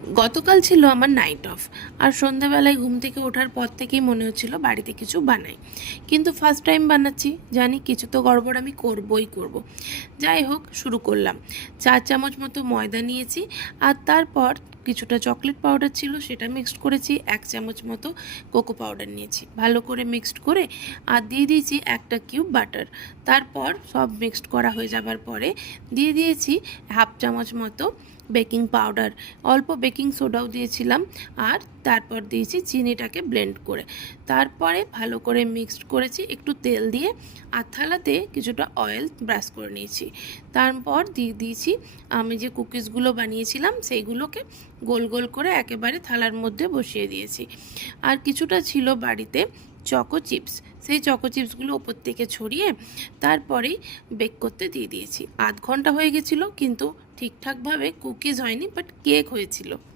গতকাল ছিল আমার নাইট অফ, আর সন্ধ্যাবেলায় ঘুম থেকে ওঠার পর থেকেই মনে হচ্ছিল বাড়িতে কিছু বানাই, কিন্তু ফার্স্ট টাইম বানাচ্ছি, জানি কিছু তো গড়বড় আমি করবই করব। যাই হোক, শুরু করলাম। 4 চামচ মতো ময়দা নিয়েছি, আর তারপর কিছুটা চকলেট পাউডার ছিল সেটা মিক্সড করেছি, 1 চামচ মতো কোকো পাউডার নিয়েছি, ভালো করে মিক্সড করে আর দিয়ে দিয়েছি একটা কিউব বাটার। তারপর সব মিক্সড করা হয়ে যাবার পরে দিয়ে দিয়েছি 1/2 চামচ মতো বেকিং পাউডার, অল্প বেকিং সোডাও দিয়েছিলাম, আর তারপর দিয়েছি চিনিটাকে ব্লেন্ড করে। তারপরে ভালো করে মিক্সড করেছি একটু তেল দিয়ে, আর থালাতে কিছুটা অয়েল ব্রাশ করে নিয়েছি। তারপর দিয়ে দিয়েছি আমি যে কুকিজগুলো বানিয়েছিলাম সেইগুলোকে গোল গোল করে একেবারে থালার মধ্যে বসিয়ে দিয়েছি। আর কিছুটা ছিল বাড়িতে চকো চিপস, সেই চকো চিপসগুলো ওপর থেকে ছড়িয়ে তারপরেই বেক করতে দিয়ে দিয়েছি। আধ ঘন্টা হয়ে গেছিলো, কিন্তু ঠিকঠাকভাবে কুকিজ হয়নি, বাট কেক হয়েছিল।